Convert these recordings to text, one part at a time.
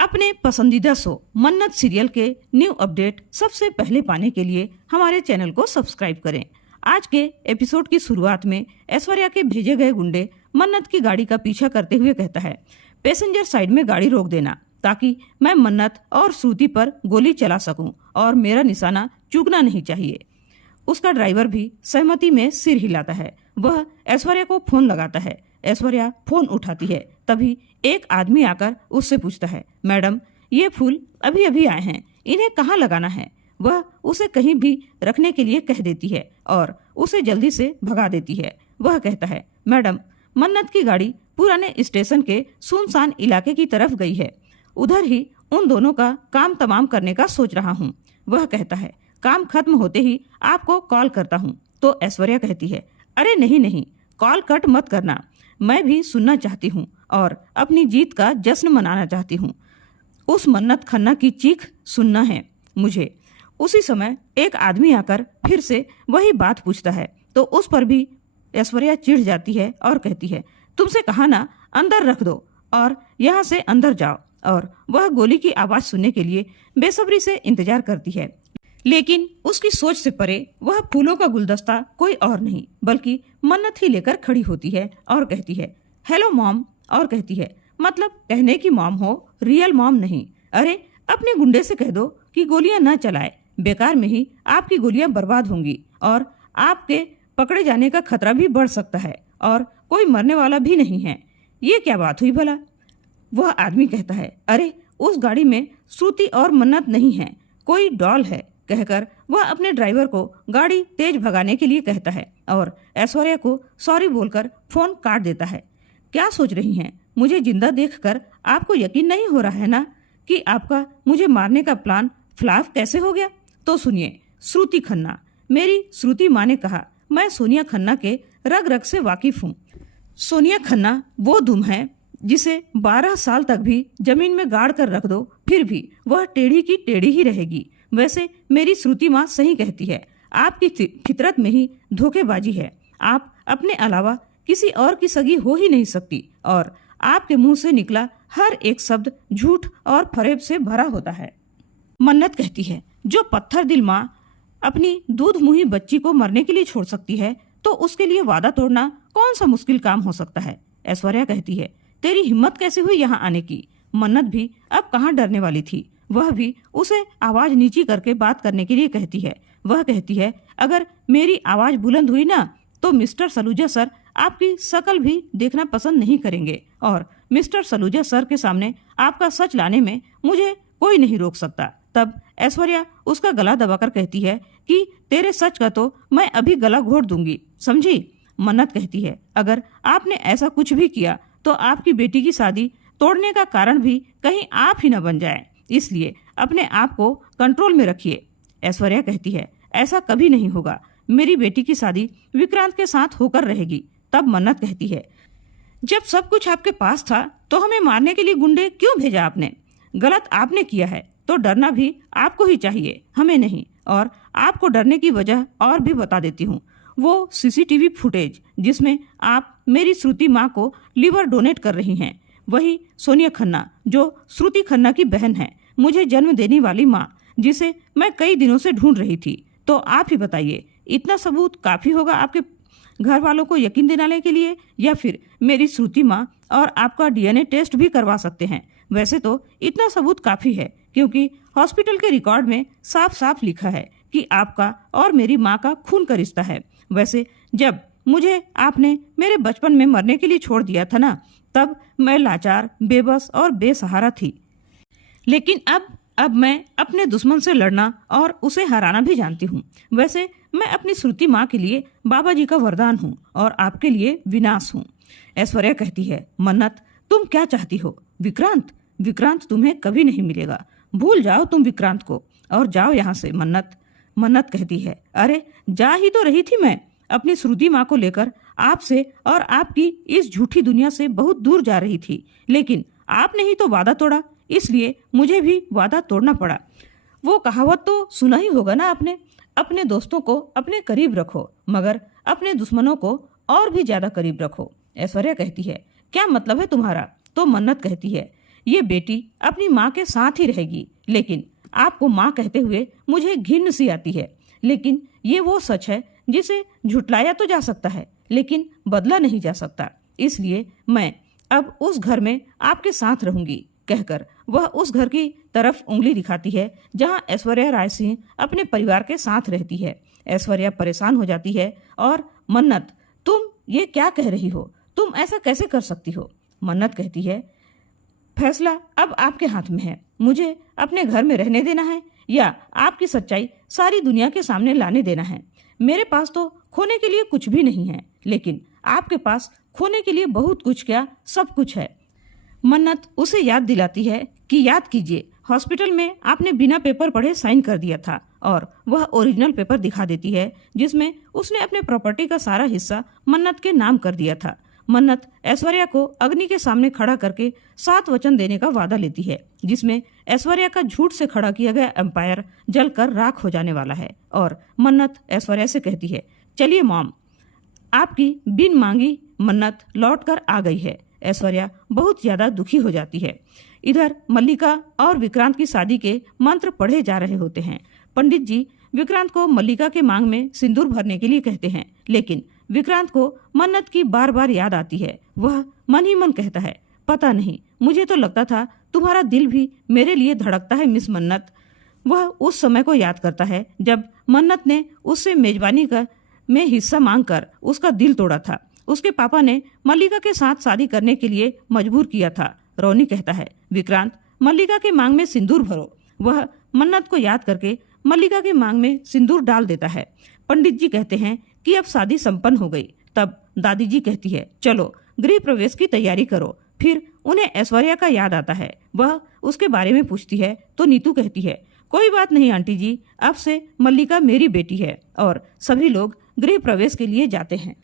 अपने पसंदीदा शो मन्नत सीरियल के न्यू अपडेट सबसे पहले पाने के लिए हमारे चैनल को सब्सक्राइब करें। आज के एपिसोड की शुरुआत में ऐश्वर्या के भेजे गए गुंडे मन्नत की गाड़ी का पीछा करते हुए कहता है, पैसेंजर साइड में गाड़ी रोक देना ताकि मैं मन्नत और श्रुति पर गोली चला सकूं और मेरा निशाना चूकना नहीं चाहिए। उसका ड्राइवर भी सहमति में सिर हिलाता है। वह ऐश्वर्या को फोन लगाता है। ऐश्वर्या फोन उठाती है। तभी एक आदमी आकर उससे पूछता है, मैडम ये फूल अभी अभी आए हैं, इन्हें कहाँ लगाना है। वह उसे कहीं भी रखने के लिए कह देती है और उसे जल्दी से भगा देती है। वह कहता है, मैडम मन्नत की गाड़ी पुराने स्टेशन के सुनसान इलाके की तरफ गई है, उधर ही उन दोनों का काम तमाम करने का सोच रहा हूँ। वह कहता है, काम खत्म होते ही आपको कॉल करता हूँ। तो ऐश्वर्या कहती है, अरे नहीं नहीं, कॉल कट मत करना, मैं भी सुनना चाहती हूँ और अपनी जीत का जश्न मनाना चाहती हूँ। उस मन्नत खन्ना की चीख सुनना है मुझे। उसी समय एक आदमी आकर फिर से वही बात पूछता है तो उस पर भी ऐश्वर्या चिढ़ जाती है और कहती है, तुमसे कहा ना अंदर रख दो और यहाँ से अंदर जाओ। और वह गोली की आवाज सुनने के लिए बेसब्री से इंतजार करती है, लेकिन उसकी सोच से परे वह फूलों का गुलदस्ता कोई और नहीं बल्कि मन्नत ही लेकर खड़ी होती है और कहती है, हेलो मॉम। और कहती है, मतलब कहने की मॉम हो, रियल मॉम नहीं। अरे अपने गुंडे से कह दो कि गोलियां न चलाए, बेकार में ही आपकी गोलियां बर्बाद होंगी और आपके पकड़े जाने का खतरा भी बढ़ सकता है और कोई मरने वाला भी नहीं है। ये क्या बात हुई भला। वह आदमी कहता है, अरे उस गाड़ी में श्रुति और मन्नत नहीं है, कोई डॉल है। कहकर वह अपने ड्राइवर को गाड़ी तेज भगाने के लिए कहता है और ऐश्वर्या को सॉरी बोलकर फोन काट देता है। क्या सोच रही हैं? मुझे जिंदा देखकर आपको यकीन नहीं हो रहा है ना कि आपका मुझे मारने का प्लान फ्लॉप कैसे हो गया? तो सुनिए, श्रुति खन्ना, मेरी श्रुति माँ ने कहा मैं सोनिया खन्ना के रग रग से वाकिफ हूँ। सोनिया खन्ना वो दुम है जिसे 12 साल तक भी जमीन में गाड़ कर रख दो फिर भी वह टेढ़ी की टेढ़ी ही रहेगी। वैसे मेरी श्रुति माँ सही कहती है, आपकी फितरत में ही धोखेबाजी है। आप अपने अलावा किसी और की सगी हो ही नहीं सकती और आपके मुंह से निकला हर एक शब्द झूठ और फरेब से भरा होता है। मन्नत कहती है, जो पत्थर दिल माँ अपनी दूध मुही बच्ची को मरने के लिए छोड़ सकती है तो उसके लिए वादा तोड़ना कौन सा मुश्किल काम हो सकता है। ऐश्वर्या कहती है, तेरी हिम्मत कैसे हुई यहाँ आने की। मन्नत भी अब कहाँ डरने वाली थी। वह भी उसे आवाज नीची करके बात करने के लिए कहती है। वह कहती है, अगर मेरी आवाज बुलंद हुई ना तो मिस्टर सलूजा सर आपकी शकल भी देखना पसंद नहीं करेंगे और मिस्टर सलूजा सर के सामने आपका सच लाने में मुझे कोई नहीं रोक सकता। तब ऐश्वर्या उसका गला दबाकर कहती है कि तेरे सच का तो मैं अभी गला घोट दूंगी, समझी। मन्नत कहती है, अगर आपने ऐसा कुछ भी किया तो आपकी बेटी की शादी तोड़ने का कारण भी कहीं आप ही न बन जाए, इसलिए अपने आप को कंट्रोल में रखिए। ऐश्वर्या कहती है, ऐसा कभी नहीं होगा, मेरी बेटी की शादी विक्रांत के साथ होकर रहेगी। तब मन्नत कहती है, जब सब कुछ आपके पास था तो हमें मारने के लिए गुंडे क्यों भेजा आपने? गलत आपने किया है तो डरना भी आपको ही चाहिए, हमें नहीं। और आपको डरने की वजह और भी बता देती हूँ। वो सीसीटीवी फुटेज जिसमें आप मेरी श्रुति माँ को लिवर डोनेट कर रही हैं, वही सोनिया खन्ना जो श्रुति खन्ना की बहन है, मुझे जन्म देने वाली माँ जिसे मैं कई दिनों से ढूंढ रही थी। तो आप ही बताइए, इतना सबूत काफी होगा आपके घर वालों को यकीन दिलाने के लिए, या फिर मेरी श्रुति माँ और आपका डीएनए टेस्ट भी करवा सकते हैं? वैसे तो इतना सबूत काफी है क्योंकि हॉस्पिटल के रिकॉर्ड में साफ साफ लिखा है कि आपका और मेरी माँ का खून का रिश्ता है। वैसे जब मुझे आपने मेरे बचपन में मरने के लिए छोड़ दिया था ना, तब मैं लाचार, बेबस और बेसहारा थी, लेकिन अब मैं अपने दुश्मन से लड़ना और उसे हराना भी जानती हूँ। वैसे मैं अपनी श्रुति माँ के लिए बाबा जी का वरदान हूँ और आपके लिए विनाश हूँ। ऐश्वर्या कहती है, मन्नत तुम क्या चाहती हो? विक्रांत तुम्हें कभी नहीं मिलेगा, भूल जाओ तुम विक्रांत को और जाओ यहाँ से। मन्नत कहती है, अरे जा ही तो रही थी मैं अपनी श्रुति माँ को लेकर आपसे और आपकी इस झूठी दुनिया से बहुत दूर जा रही थी, लेकिन आपने ही तो वादा तोड़ा, इसलिए मुझे भी वादा तोड़ना पड़ा। वो कहावत तो सुना ही होगा ना आपने, अपने दोस्तों को अपने करीब रखो मगर अपने दुश्मनों को और भी ज्यादा करीब रखो। ऐश्वर्या कहती है, क्या मतलब है तुम्हारा? तो मन्नत कहती है, ये बेटी अपनी माँ के साथ ही रहेगी, लेकिन आपको माँ कहते हुए मुझे घिन सी आती है। लेकिन ये वो सच है जिसे झुटलाया तो जा सकता है, लेकिन बदला नहीं जा सकता। इसलिए मैं अब उस घर में आपके साथ रहूंगी, कहकर वह उस घर की तरफ उंगली दिखाती है जहां ऐश्वर्या राय सिंह अपने परिवार के साथ रहती है। ऐश्वर्या परेशान हो जाती है और मन्नत, तुम ये क्या कह रही हो? तुम ऐसा कैसे कर सकती हो? मन्नत कहती है, फैसला अब आपके हाथ में है। मुझे अपने घर में रहने देना है या आपकी सच्चाई सारी दुनिया के सामने लाने देना है। मेरे पास तो खोने के लिए कुछ भी नहीं है, लेकिन आपके पास खोने के लिए बहुत कुछ, क्या सब कुछ है। मन्नत उसे याद दिलाती है कि याद कीजिए, हॉस्पिटल में आपने बिना पेपर पढ़े साइन कर दिया था, और वह ओरिजिनल पेपर दिखा देती है जिसमें उसने अपने प्रॉपर्टी का सारा हिस्सा मन्नत के नाम कर दिया था। मन्नत ऐश्वर्या को अग्नि के सामने खड़ा करके 7 वचन देने का वादा लेती है, जिसमें ऐश्वर्या का झूठ से खड़ा किया गया एम्पायर जलकर राख हो जाने वाला है। और मन्नत ऐश्वर्या से कहती है, चलिए मॉम, आपकी बिन मांगी मन्नत लौटकर आ गई है। ऐश्वर्या बहुत ज्यादा दुखी हो जाती है। इधर मल्लिका और विक्रांत की शादी के मंत्र पढ़े जा रहे होते हैं। पंडित जी विक्रांत को मल्लिका के मांग में सिंदूर भरने के लिए कहते हैं, लेकिन विक्रांत को मन्नत की बार बार याद आती है। वह मन ही मन कहता है, पता नहीं, मुझे तो लगता था तुम्हारा दिल भी मेरे लिए धड़कता है मिस मन्नत। वह उस समय को याद करता है जब मन्नत ने उससे मेजबानी में हिस्सा मांगकर उसका दिल तोड़ा था। उसके पापा ने मल्लिका के साथ शादी करने के लिए मजबूर किया था। रोनी कहता है, विक्रांत, मल्लिका के मांग में सिंदूर भरो। वह मन्नत को याद करके मल्लिका के मांग में सिंदूर डाल देता है। पंडित जी कहते हैं कि अब शादी संपन्न हो गई। तब दादी जी कहती है, चलो गृह प्रवेश की तैयारी करो। फिर उन्हें ऐश्वर्या का याद आता है। वह उसके बारे में पूछती है तो नीतू कहती है, कोई बात नहीं आंटी जी, अब से मल्लिका मेरी बेटी है। और सभी लोग गृह प्रवेश के लिए जाते हैं।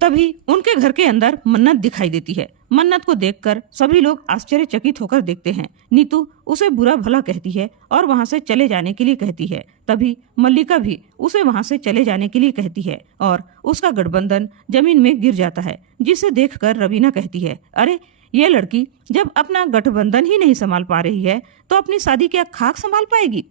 तभी उनके घर के अंदर मन्नत दिखाई देती है। मन्नत को देखकर सभी लोग आश्चर्यचकित होकर देखते हैं। नीतू उसे बुरा भला कहती है और वहां से चले जाने के लिए कहती है। तभी मल्लिका भी उसे वहां से चले जाने के लिए कहती है और उसका गठबंधन जमीन में गिर जाता है, जिसे देखकर रवीना कहती है, अरे ये लड़की जब अपना गठबंधन ही नहीं संभाल पा रही है तो अपनी शादी क्या खाक संभाल पाएगी।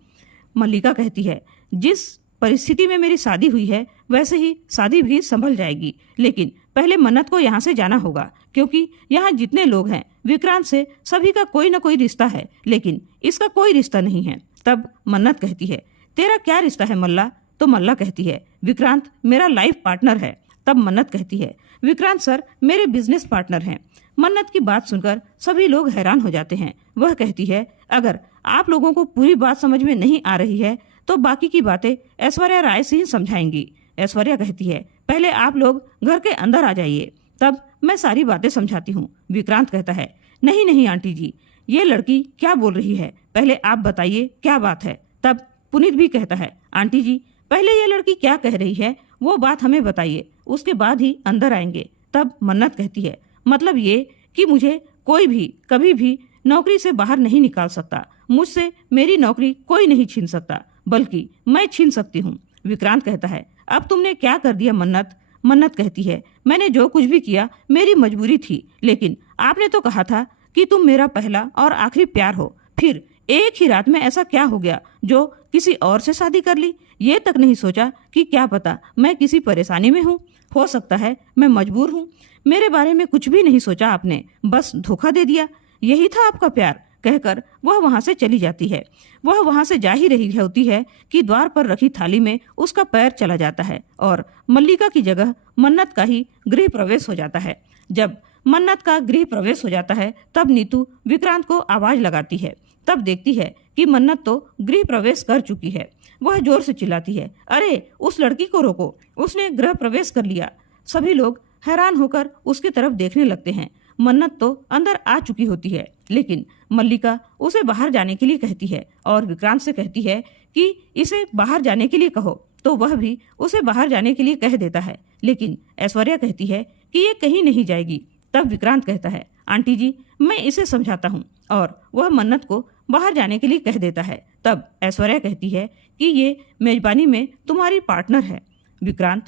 मल्लिका कहती है, जिस परिस्थिति में मेरी शादी हुई है वैसे ही शादी भी संभल जाएगी, लेकिन पहले मन्नत को यहाँ से जाना होगा, क्योंकि यहाँ जितने लोग हैं विक्रांत से सभी का कोई न कोई रिश्ता है, लेकिन इसका कोई रिश्ता नहीं है। तब मन्नत कहती है, तेरा क्या रिश्ता है मल्ला? तो मल्ला कहती है, विक्रांत मेरा लाइफ पार्टनर है। तब मन्नत कहती है, विक्रांत सर मेरे बिजनेस पार्टनर हैं। मन्नत की बात सुनकर सभी लोग हैरान हो जाते हैं। वह कहती है, अगर आप लोगों को पूरी बात समझ में नहीं आ रही है तो बाकी की बातें ऐश्वर्या राय सिंह समझाएंगी। ऐश्वर्या कहती है, पहले आप लोग घर के अंदर आ जाइए, तब मैं सारी बातें समझाती हूँ। विक्रांत कहता है, नहीं नहीं आंटी जी, ये लड़की क्या बोल रही है, पहले आप बताइए क्या बात है। तब पुनीत भी कहता है, आंटी जी पहले ये लड़की क्या कह रही है वो बात हमें बताइए, उसके बाद ही अंदर आएंगे। तब मन्नत कहती है, मतलब ये कि मुझे कोई भी कभी भी नौकरी से बाहर नहीं निकाल सकता, मुझसे मेरी नौकरी कोई नहीं छीन सकता, बल्कि मैं छीन सकती हूँ। विक्रांत कहता है, अब तुमने क्या कर दिया मन्नत? मन्नत कहती है, मैंने जो कुछ भी किया मेरी मजबूरी थी, लेकिन आपने तो कहा था कि तुम मेरा पहला और आखिरी प्यार हो, फिर एक ही रात में ऐसा क्या हो गया जो किसी और से शादी कर ली? ये तक नहीं सोचा कि क्या पता मैं किसी परेशानी में हूँ, हो सकता है मैं मजबूर हूँ। मेरे बारे में कुछ भी नहीं सोचा आपने, बस धोखा दे दिया। यही था आपका प्यार, कहकर वह वहां से चली जाती है। वह वहां से जा ही रही होती है कि द्वार पर रखी थाली में उसका पैर चला जाता है और मल्लिका की जगह मन्नत का ही गृह प्रवेश हो जाता है। जब मन्नत का गृह प्रवेश हो जाता है तब नीतू विक्रांत को आवाज लगाती है। तब देखती है कि मन्नत तो गृह प्रवेश कर चुकी है। वह जोर से चिल्लाती है, अरे उस लड़की को रोको, उसने गृह प्रवेश कर लिया। सभी लोग हैरान होकर उसकी तरफ देखने लगते हैं। मन्नत तो अंदर आ चुकी होती है, लेकिन मल्लिका उसे बाहर जाने के लिए कहती है और विक्रांत से कहती है कि इसे बाहर जाने के लिए कहो, तो वह भी उसे बाहर जाने के लिए कह देता है। लेकिन ऐश्वर्या कहती है कि ये कहीं नहीं जाएगी। तब विक्रांत कहता है, आंटी जी मैं इसे समझाता हूँ, और वह मन्नत को बाहर जाने के लिए कह देता है। तब ऐश्वर्या कहती है कि ये मेजबानी में तुम्हारी पार्टनर है विक्रांत।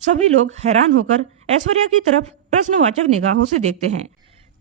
सभी लोग हैरान होकर ऐश्वर्या की तरफ प्रश्नवाचक निगाहों से देखते हैं।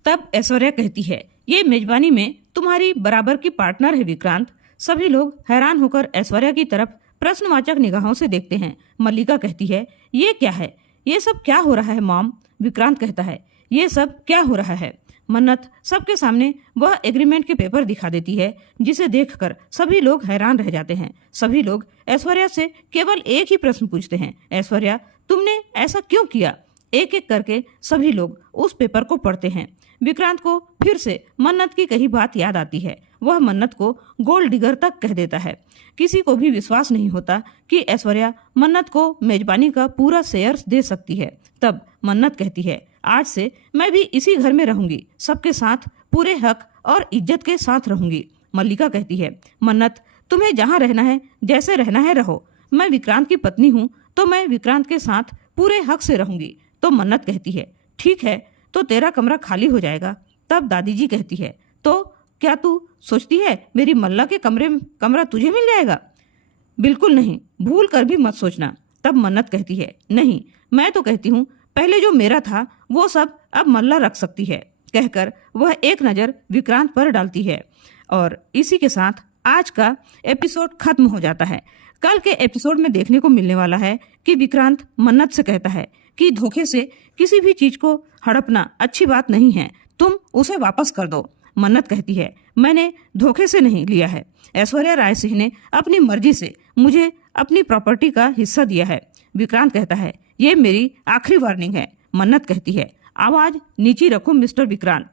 तब ऐश्वर्या कहती है, ये मेजबानी में तुम्हारी बराबर की पार्टनर है विक्रांत। सभी लोग हैरान होकर ऐश्वर्या की तरफ प्रश्नवाचक निगाहों से देखते हैं। मल्लिका कहती है, ये क्या है, ये सब क्या हो रहा है मॉम? विक्रांत कहता है, ये सब क्या हो रहा है? मन्नत सबके सामने वह एग्रीमेंट के पेपर दिखा देती है, जिसे देखकर सभी लोग हैरान रह जाते हैं। सभी लोग ऐश्वर्या से केवल एक ही प्रश्न पूछते हैं, ऐश्वर्या तुमने ऐसा क्यों किया? एक एक करके सभी लोग उस पेपर को पढ़ते हैं। विक्रांत को फिर से मन्नत की कही बात याद आती है। वह मन्नत को गोल्ड डिगर तक कह देता है। किसी को भी विश्वास नहीं होता कि ऐश्वर्या मन्नत को मेजबानी का पूरा शेयर दे सकती है। तब मन्नत कहती है, आज से मैं भी इसी घर में रहूंगी, सबके साथ पूरे हक और इज्जत के साथ रहूंगी। मल्लिका कहती है, मन्नत तुम्हें जहाँ रहना है, जैसे रहना है रहो। मैं विक्रांत की पत्नी हूँ तो मैं विक्रांत के साथ पूरे हक से रहूंगी। तो मन्नत कहती है, ठीक है, तो तेरा कमरा खाली हो जाएगा। तब दादी जी कहती है, तो क्या तू सोचती है मेरी मल्ला के कमरा तुझे मिल जाएगा? बिल्कुल नहीं, भूल कर भी मत सोचना। तब मन्नत कहती है, नहीं, मैं तो कहती हूँ पहले जो मेरा था वो सब अब मल्ला रख सकती है। कहकर वह एक नज़र विक्रांत पर डालती है। और इसी के साथ आज का एपिसोड खत्म हो जाता है। कल के एपिसोड में देखने को मिलने वाला है कि विक्रांत मन्नत से कहता है कि धोखे से किसी भी चीज को हड़पना अच्छी बात नहीं है, तुम उसे वापस कर दो। मन्नत कहती है, मैंने धोखे से नहीं लिया है, ऐश्वर्या राय सिंह ने अपनी मर्जी से मुझे अपनी प्रॉपर्टी का हिस्सा दिया है। विक्रांत कहता है, ये मेरी आखिरी वार्निंग है। मन्नत कहती है, आवाज नीची रखो मिस्टर विक्रांत।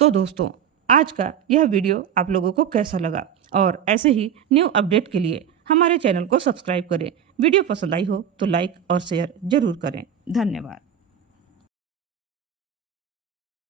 तो दोस्तों, आज का यह वीडियो आप लोगों को कैसा लगा? और ऐसे ही न्यू अपडेट के लिए हमारे चैनल को सब्सक्राइब करें। वीडियो पसंद आई हो तो लाइक और शेयर जरूर करें। धन्यवाद।